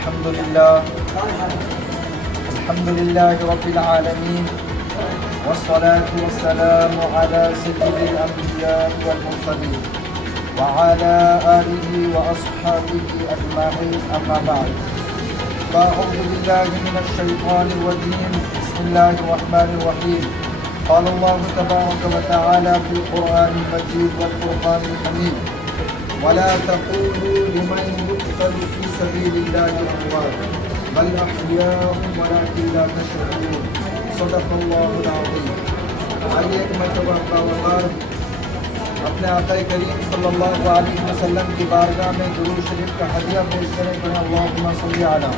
الحمد لله رب العالمين، والصلاة والسلام على سيد الأنبياء والمرسلين وعلى آله وأصحابه أجمعين، أما بعد. فأعوذ بالله من الشيطان الرجيم، بسم الله الرحمن الرحيم. قال الله تبارك وتعالى في القرآن المجيد والفرقان الحميد: ولا تقولوا لمن يقتل في سبيل الله أموات بل أحياء ولكن لا تشعرون. صدق الله العظيم. آئیے ایک مرتبہ باوقار اپنے آقا کریم صلی اللہ علیہ وسلم کی بارگاہ میں درود شریف کا ہدیہ پیش کریں کہ اللہم صلی علی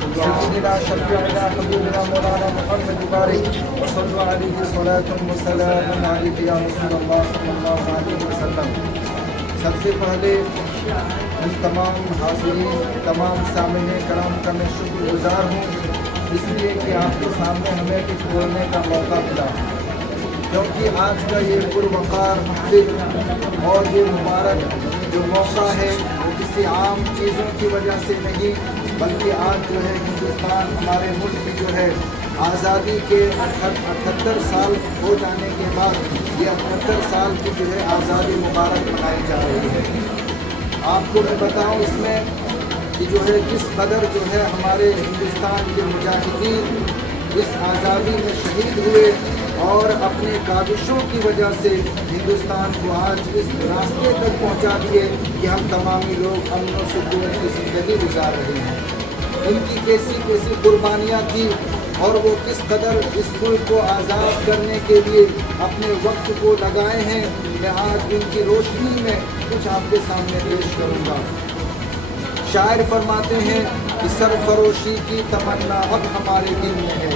سیدنا شفیعنا حبیبنا مولانا محمد بارک وصلوا علیہ صلاۃ وسلام علیک یا رسول اللہ صلی اللہ علیہ وسلم. سب سے پہلے ان تمام حاضرین، تمام سامعین کرام کا میں شکر گزار ہوں اس لیے کہ آپ کے سامنے ہمیں کچھ بولنے کا موقع ملا، کیونکہ آج کا یہ پروقار محفل اور یہ مبارک جو موقع ہے وہ کسی عام چیزوں کی وجہ سے نہیں، بلکہ آج جو ہے ہندوستان ہمارے ملک کی جو ہے آزادی کے 78 سال ہو جانے کے بعد یہ 78 سال کی جو ہے آزادی مبارک منائی جا رہی ہے. آپ کو میں بتاؤں اس میں کہ جو ہے کس قدر جو ہے ہمارے ہندوستان کے مجاہدین اس آزادی میں شہید ہوئے اور اپنے کاوشوں کی وجہ سے ہندوستان کو آج اس راستے تک پہنچا دیے کہ ہم تمامی لوگ امن و سکون کی زندگی گزار رہے ہیں. ان کی کیسی کیسی قربانیاں تھیں اور وہ کس قدر اس ملک کو آزاد کرنے کے لیے اپنے وقت کو لگائے ہیں، میں آج ان کی روشنی میں کچھ آپ کے سامنے پیش کروں گا. شاعر فرماتے ہیں کہ سرفروشی کی تمنا اب ہمارے دل میں ہے،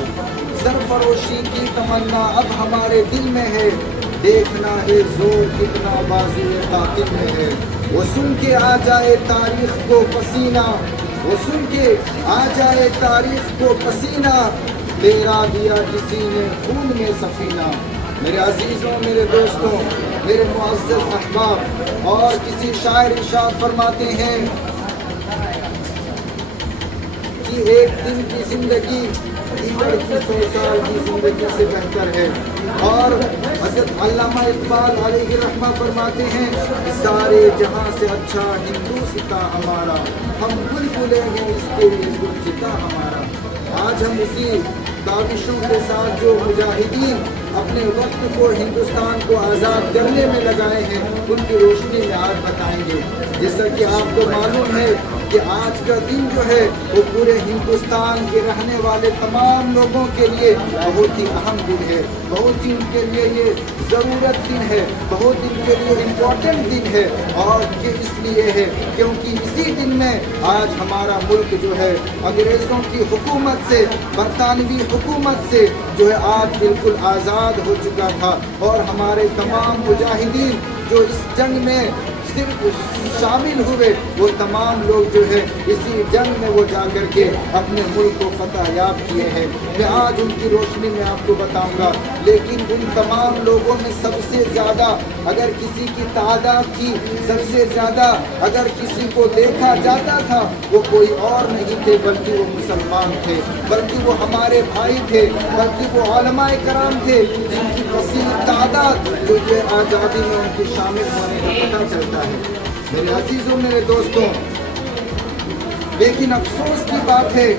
سرفروشی کی تمنا اب ہمارے دل میں ہے، دیکھنا ہے زور کتنا بازو قاتل میں ہے. وہ سن کے آ جائے تاریخ کو پسینہ، وہ سن کے آ جائے تاریخ کو پسینہ، تیرا دیا کسی نے خون میں سفینہ. میرے عزیزوں، میرے دوستوں، میرے معزز احباب، اور کسی شاعر ارشاد فرماتے ہیں کہ ایک دن کی زندگی دیگر کی 100 سال کی زندگی سے بہتر ہے. اور حضرت علامہ اقبال علیہ رحمہ فرماتے ہیں کہ سارے جہاں سے اچھا ہندوستاں ہمارا، ہم بلبلیں ہیں اس کے لیے گلستاں ہمارا. آج ہم اسی کاوشوں کے ساتھ جو مجاہدین اپنے وقت کو ہندوستان کو آزاد کرنے میں لگائے ہیں ان کی روشنی میں آج بتائیں گے. جیسا کہ آپ کو معلوم ہے کہ آج کا دن جو ہے وہ پورے ہندوستان کے رہنے والے تمام لوگوں کے لیے بہت ہی اہم دن ہے، بہت ہی ان کے لیے یہ ضرورت دن ہے، بہت ان کے لیے امپورٹنٹ دن ہے. اور یہ اس لیے ہے کیونکہ اسی دن میں آج ہمارا ملک جو ہے انگریزوں کی حکومت سے، برطانوی حکومت سے جو ہے آج بالکل آزاد ہو چکا تھا. اور ہمارے تمام مجاہدین جو اس جنگ میں صرف شامل ہوئے وہ تمام لوگ جو ہے اسی جنگ میں وہ جا کر کے اپنے ملک کو فتح یاب کیے ہیں. میں آج ان کی روشنی میں آپ کو بتاؤں گا. لیکن ان تمام لوگوں میں سب سے زیادہ اگر کسی کی تعداد تھی، سب سے زیادہ اگر کسی کو دیکھا جاتا تھا وہ کوئی اور نہیں تھے بلکہ وہ مسلمان تھے، بلکہ وہ ہمارے بھائی تھے، بلکہ وہ علماء کرام تھے جن کی کثیر تعداد جو یہ آزادی میں ان کی شامل ہونے کا پتہ چلتا ہے. میرے عزیزوں، میرے دوستوں، لیکن افسوس کی بات ہے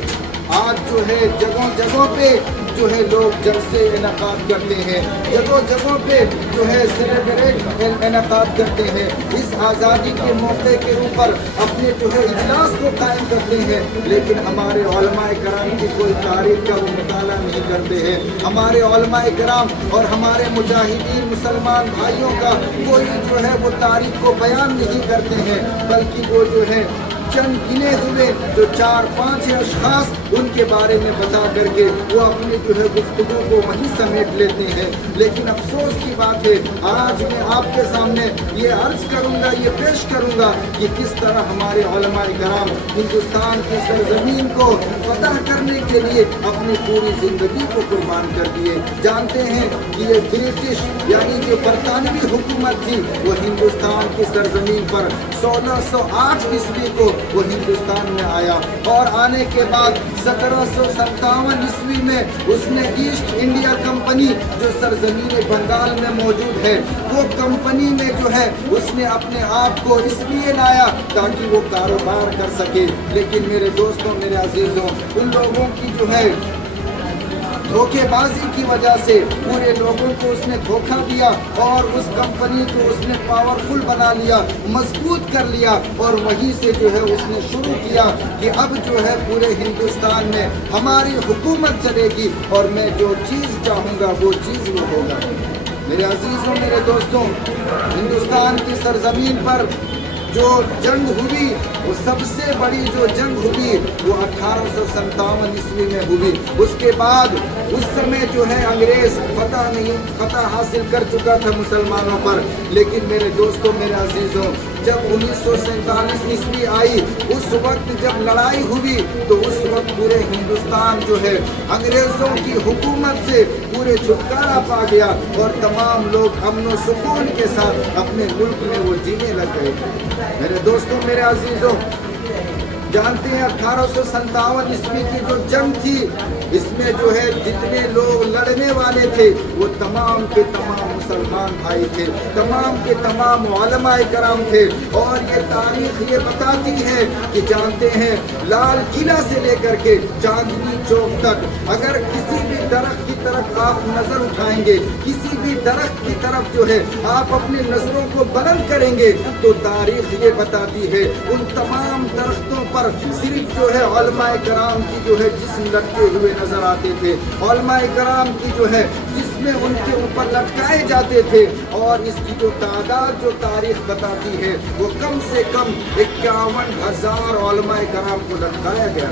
آج جو ہے جگہوں جگہوں پہ جو ہے لوگ جلسے انعقاد کرتے ہیں، جگہوں جگہوں پہ جو ہے سیلیبریٹ انعقاد کرتے ہیں، اس آزادی کے موقع کے اوپر اپنے جو ہے اجلاس کو قائم کرتے ہیں، لیکن ہمارے علماء کرام کی کوئی تاریخ کا وہ مطالعہ نہیں کرتے ہیں. ہمارے علماء کرام اور ہمارے مجاہدین مسلمان بھائیوں کا کوئی جو ہے وہ تاریخ کو بیان نہیں کرتے ہیں، بلکہ وہ جو ہے چند گنے ہوئے جو 4-5 اشخاص ان کے بارے میں بتا کر کے وہ اپنی جو ہے گفتگو کو وہیں سمیٹ لیتے ہیں. لیکن افسوس کی بات ہے آج میں آپ کے سامنے یہ عرض کروں گا، یہ پیش کروں گا کہ کس طرح ہمارے علماء کرام ہندوستان کی سرزمین کو فتح کرنے کے لیے اپنی پوری زندگی کو قربان کر دیے. جانتے ہیں کہ یہ برٹش یعنی جو برطانوی حکومت تھی وہ ہندوستان کی سرزمین پر 1608 عیسوی کو وہ ہندوستان میں آیا، اور آنے کے بعد 1757 عیسوی میں اس نے ایسٹ انڈیا کمپنی جو سرزمین بنگال میں موجود ہے، وہ کمپنی میں جو ہے اس نے اپنے آپ کو اس لیے لایا تاکہ وہ کاروبار کر سکے۔ لیکن میرے دوستوں، میرے عزیزوں، ان لوگوں کی جو ہے دھوکے بازی کی وجہ سے پورے لوگوں کو اس نے دھوکہ دیا، اور اس کمپنی کو اس نے پاورفل بنا لیا، مضبوط کر لیا، اور وہیں سے جو ہے اس نے شروع کیا کہ اب جو ہے پورے ہندوستان میں ہماری حکومت چلے گی، اور میں جو چیز چاہوں گا وہ چیز وہ ہوگا۔ میرے عزیزوں، میرے دوستوں، ہندوستان کی سرزمین پر جو جنگ ہوئی، وہ سب سے بڑی جو جنگ ہوئی وہ 1857 عیسوی میں ہوئی۔ اس کے بعد اس سمے جو ہے انگریز فتح حاصل کر چکا تھا مسلمانوں پر، لیکن میرے دوستوں، میرے عزیزوں، جب 1947 عیسوی آئی، اس وقت جب لڑائی ہوئی تو اس وقت پورے ہندوستان جو ہے انگریزوں کی حکومت سے پورے چھٹکارا پا گیا، اور تمام لوگ امن و سکون کے ساتھ اپنے ملک میں وہ جینے لگ گئے۔ میرے دوستوں، میرے عزیزوں، جانتے ہیں 1857 عیسوی کی جو جنگ تھی، اس میں جو ہے جتنے لوگ لڑنے والے تھے وہ تمام کے تمام مسلمان بھائی تھے، تمام کے تمام علماء کرام تھے، اور یہ تاریخ یہ بتاتی ہے کہ جانتے ہیں لال قلعہ سے لے کر کے چاندنی چوک تک اگر کسی بھی درخت کی طرف آپ نظر اٹھائیں گے، کسی بھی درخت کی طرف جو ہے آپ اپنی نظروں کو بلند کریں گے، تو تاریخ یہ بتاتی ہے ان تمام درختوں پر صرف جو ہے علماء کرام کی جو ہے جسم لٹکے ہوئے نظر آتے تھے، علماء کرام کی جو ہے جس میں ان کے اوپر لٹکائے جاتے تھے، اور اس کی جو تعداد جو تاریخ بتاتی ہے وہ کم سے کم 51,000 علماء کرام کو لٹکایا گیا۔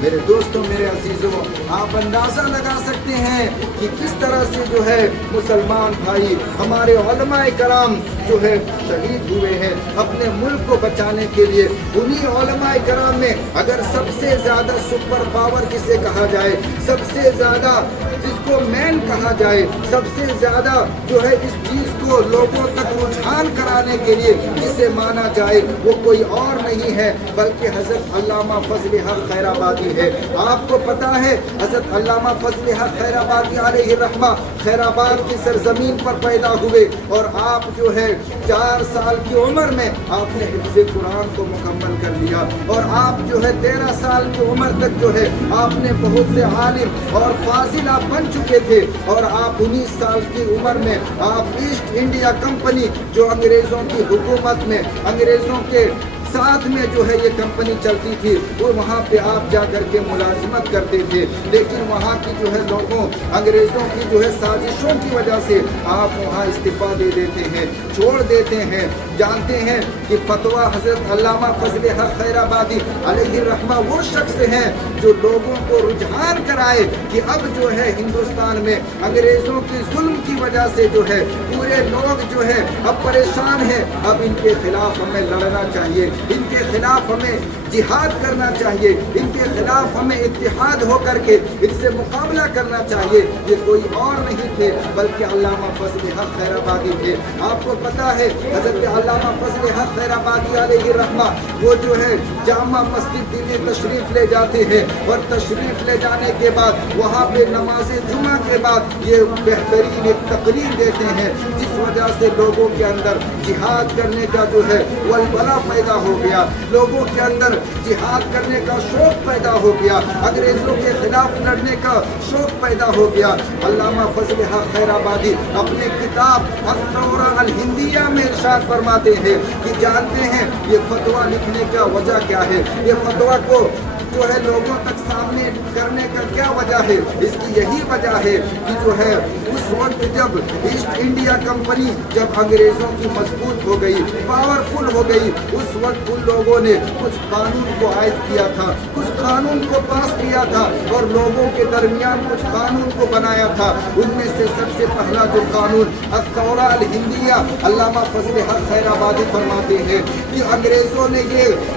میرے دوستوں، میرے عزیزوں، آپ اندازہ لگا سکتے ہیں کہ کس طرح سے جو ہے مسلمان بھائی ہمارے علماء کرام جو ہے شہید ہوئے ہیں اپنے ملک کو بچانے کے لیے۔ انہی علماء کرام میں اگر سب سے زیادہ سپر پاور کسے کہا جائے، سب سے زیادہ جس کو مین کہا جائے، سب سے زیادہ جو ہے اس چیز کو لوگوں تک رجحان کرانے کے لیے جسے مانا جائے، وہ کوئی اور نہیں ہے بلکہ حضرت علامہ فضل حق خیر آبادی ہے۔ آپ کو پتا ہے حضرت علامہ فضل حق خیر آبادی علیہ الرحمہ خیر آباد کی سرزمین پر پیدا ہوئے، اور آپ جو ہے 4 سال کی عمر میں آپ نے حفظ قرآن کو مکمل کر لیا، اور آپ جو ہے 13 سال کی عمر تک جو ہے آپ نے بہت سے عالم اور فاضل آپ بن چکے تھے، اور آپ 19 سال کی عمر میں آپ ایسٹ انڈیا کمپنی جو انگریزوں کی حکومت میں انگریزوں کے ساتھ میں جو ہے یہ کمپنی چلتی تھی، وہ وہاں پہ آپ جا کر کے ملازمت کرتے تھے، لیکن وہاں کی جو ہے لوگوں انگریزوں کی جو ہے سازشوں کی وجہ سے آپ وہاں استعفیٰ دے دیتے ہیں، چھوڑ دیتے ہیں۔ جانتے ہیں کہ فتویٰ حضرت علامہ فضل حق خیر آبادی علیہ الرحمہ وہ شخص ہیں جو لوگوں کو رجحان کرائے کہ اب جو ہے ہندوستان میں انگریزوں کی ظلم کی وجہ سے جو ہے پورے لوگ جو ہے اب پریشان ہیں، اب ان کے خلاف ہمیں لڑنا چاہیے، ان کے خلاف ہمیں جہاد کرنا چاہیے، ان کے خلاف ہمیں اتحاد ہو کر کے ان سے مقابلہ کرنا چاہیے۔ یہ کوئی اور نہیں تھے بلکہ علامہ فضل حق خیر آبادی تھے۔ آپ کو پتا ہے حضرت علامہ فضل حق خیر آبادی علیہ الرحمہ وہ جو ہے جامع مسجد میں تشریف لے جاتے ہیں، اور تشریف لے جانے کے بعد وہاں پہ نماز جمعہ کے بعد یہ بہترین ایک تقریر دیتے ہیں، جس وجہ سے لوگوں کے اندر جہاد کرنے کا جو ہے ولولہ پیدا ہو گیا، لوگوں کے اندر جہاد کرنے کا شوق پیدا ہو گیا، انگریزوں کے خلاف لڑنے کا شوق پیدا ہو گیا۔ علامہ فضل حق خیر آبادی اپنے کتاب الثورہ الہندیہ میں ارشاد فرماتے ہیں کہ جانتے ہیں یہ فتویٰ لکھنے کا وجہ کیا ہے، یہ فتویٰ کو جو ہے لوگوں تک سامنے کرنے کا کیا وجہ ہے؟ اس کی یہی وجہ ہے کہ جو ہے اس وقت جب ایسٹ انڈیا کمپنی جب انگریزوں کی مضبوط ہو گئی، پاورفل ہو گئی، اس وقت ان لوگوں نے کچھ قانون کو عائد کیا تھا، کچھ قانون کو پاس کیا تھا، اور لوگوں کے درمیان کچھ قانون کو بنایا تھا۔ ان میں سے سب سے پہلا جو قانون الثورہ الہندیہ علامہ فضل حق خیر آبادی فرماتے ہیں کہ انگریزوں نے یہ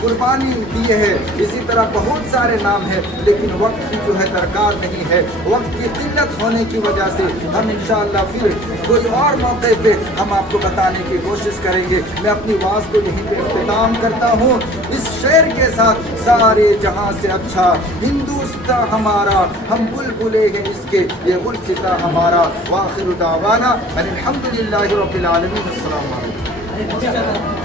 قربانی دی ہے، اسی طرح بہت سارے نام ہیں، لیکن وقت کی جو ہے درکار نہیں ہے، وقت کی قلت ہونے کی وجہ سے ہم انشاءاللہ پھر کوئی اور موقع پہ ہم آپ کو بتانے کی کوشش کریں گے۔ میں اپنی واز کو یہیں پہ اختتام کرتا ہوں اس شعر کے ساتھ، سارے جہاں سے اچھا ہندوستان ہمارا، ہم بلبلے ہیں اس کے یہ گلستاں ہمارا، وآخر دعوانا ان الحمدللہ رب العالمین۔ السلام علیکم۔